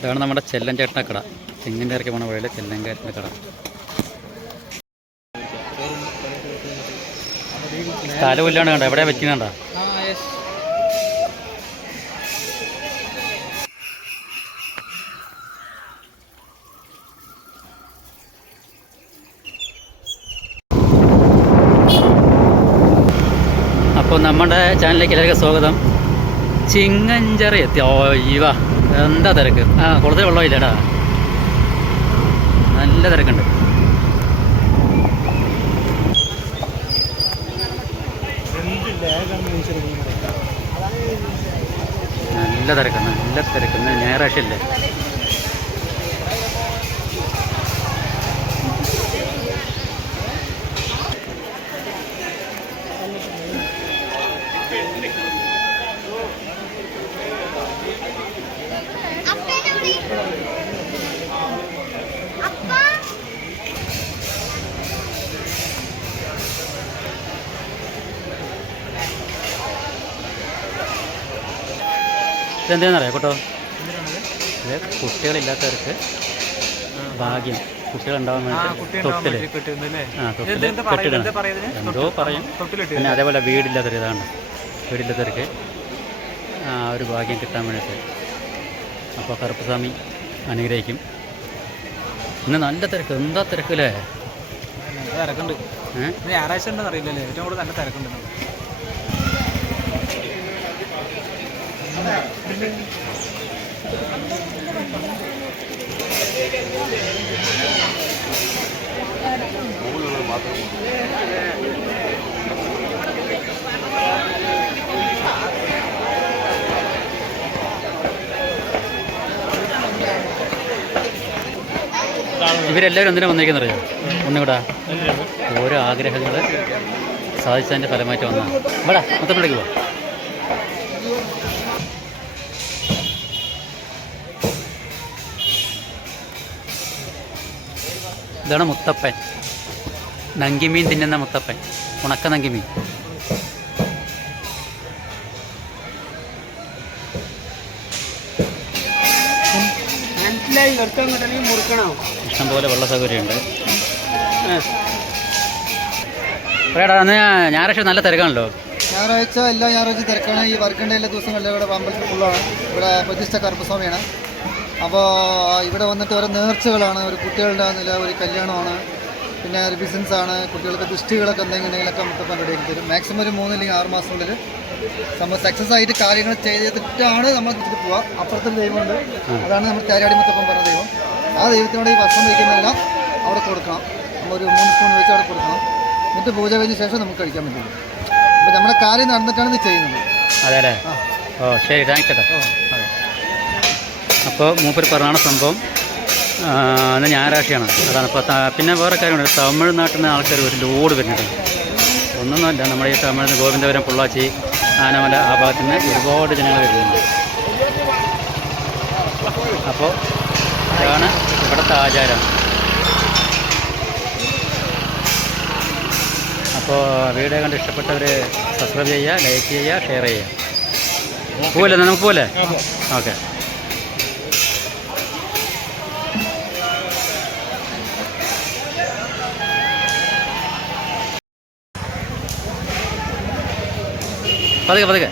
ഇതാണ് നമ്മുടെ ചെല്ലൻ ചേട്ടൻ്റെ കട. തെങ്ങിൻ്റെ ഇറക്കി പോണ വഴിയിലെ ചെല്ലൻ ചേട്ടൻ്റെ കട. സ്ഥലമില്ലാണ്ട് കണ്ട എവിടെ വെച്ചിട്ടുണ്ട. അപ്പോൾ നമ്മുടെ ചാനലിലേക്ക് എല്ലാവർക്കും സ്വാഗതം. ചിങ്ങഞ്ചെറി എത്തി. ഓ ഇവ എന്താ തിരക്ക്! കുളത്തിൽ വെള്ളമില്ലടാ, നല്ല തിരക്കുണ്ട്. നല്ല തിരക്ക്, നല്ല തിരക്ക്. ഞായറാഴ്ചയല്ലേ? ഇതെന്താണെന്നറിയാം കേട്ടോ, ഇത് കുട്ടികളില്ലാത്തവർക്ക് ഭാഗ്യം, കുട്ടികളുണ്ടാവാൻ വേണ്ടി തൊട്ടിൽ കെട്ടിടണം എന്തോ പറയും. പിന്നെ അതേപോലെ വീടില്ലാത്തവർ, ഇതാണ് വീടില്ലാത്തവർക്ക് ഒരു ഭാഗ്യം കിട്ടാൻ വേണ്ടിയിട്ട്. അപ്പോൾ കറുപ്പസ്വാമി അനുഗ്രഹിക്കും. ഇന്ന് നല്ല തിരക്ക്, എന്താ തിരക്കല്ലേ? തിരക്കുണ്ട്. ഞായറാഴ്ച ഉണ്ടെന്ന് അറിയില്ലല്ലേ, ഏറ്റവും കൂടുതൽ നല്ല തിരക്കുണ്ട്. ഇവരെല്ലാവരും എന്തിനാ വന്നിരിക്കുന്നറിയോ? ഒന്നുകൂടാ ഓരോ ആഗ്രഹങ്ങൾ സാധിച്ചതിൻ്റെ ഫലമായിട്ട് വന്നതാണ്. ഇവിടെ മൊത്തത്തിലേക്ക് പോവാം. ഇതാണ് മുത്തപ്പൻ, നങ്കിമീൻ തിന്നുന്ന മുത്തപ്പൻ, ഉണക്ക നങ്കിമീൻ. ഇഷ്ടംപോലെ വെള്ള സൗകര്യമുണ്ട്. പറയടാ, അന്ന് ഞായറാഴ്ച നല്ല തിരക്കാണല്ലോ. ഞായറാഴ്ച എല്ലാ ഞായറാഴ്ച തിരക്കാണ്. ഈ വർക്കിൻ്റെ എല്ലാ ദിവസങ്ങളിലും ഇവിടെ അമ്പലത്തിൽ ഫുള്ളാണ്. ഇവിടെ പ്രതിഷ്ഠ കറുപ്പസ്വാമിയാണ്. അപ്പോൾ ഇവിടെ വന്നിട്ട് ഓരോ നേർച്ചകളാണ്, ഒരു കുട്ടികളുടെ നില, ഒരു കല്യാണമാണ്, പിന്നെ ഒരു ബിസിനസ്സാണ്. കുട്ടികൾക്ക് ദൃഷ്ടികളൊക്കെ എന്തെങ്കിലുമൊക്കെ മുത്തപ്പൻ റെഡിയാക്കി തരും. മാക്സിമം ഒരു 3 അല്ലെങ്കിൽ 6 മാസത്തിനുള്ളിൽ നമ്മൾ സക്സസ് ആയിട്ട് കാര്യങ്ങൾ ചെയ്തിട്ടാണ് നമ്മൾ തിരിച്ചു പോവുക. അപ്പുറത്തൊരു ദൈവമുണ്ട്, അതാണ് നമ്മൾ തേരാടി മുത്തപ്പൻ പറഞ്ഞ ദൈവം. ആ ദൈവത്തിനോട് ഈ ഭക്ഷണം വയ്ക്കുന്നതെല്ലാം അവിടെ കൊടുക്കണം. നമ്മളൊരു 3 സ്പൂൺ വെച്ച് അവിടെ കൊടുക്കണം. എന്നിട്ട് പൂജ കഴിഞ്ഞ ശേഷം നമുക്ക് കഴിക്കാൻ പറ്റുള്ളൂ. അപ്പോൾ നമ്മുടെ കാര്യം നടന്നിട്ടാണ് ഇത് ചെയ്യുന്നത്. അതെ അല്ലേ? ഓ ശരി, താങ്ക്സ് ചേട്ടാ. അതെ, അപ്പോൾ മൂപ്പർ പറഞ്ഞാണ് സംഭവം. അന്ന് ഞായറാഴ്ചയാണ്, അതാണ്. ഇപ്പോൾ പിന്നെ വേറെ കാര്യമുണ്ട്, തമിഴ്നാട്ടിൽ നിന്ന് ആൾക്കാർ ഒരു ലോഡ് വരുന്നുണ്ട്. ഒന്നൊന്നുമല്ല, നമ്മുടെ ഈ തമിഴ്നാട് ഗോവിന്ദപുരം, പൊള്ളാച്ചി, ആനമല ആ ഭാഗത്തു നിന്ന് ഒരുപാട് ജനങ്ങൾ വരുന്നുണ്ട്. അപ്പോൾ ഇതാണ് ഇവിടുത്തെ ആചാരം. അപ്പോൾ വീഡിയോ കണ്ട് ഇഷ്ടപ്പെട്ടവർ സബ്സ്ക്രൈബ് ചെയ്യുക, ലൈക്ക് ചെയ്യുക, ഷെയർ ചെയ്യുക. പോവല്ലേ, നമുക്ക് പോവല്ലേ? ഓക്കെ. പതുക്കെ പതുക്കെ.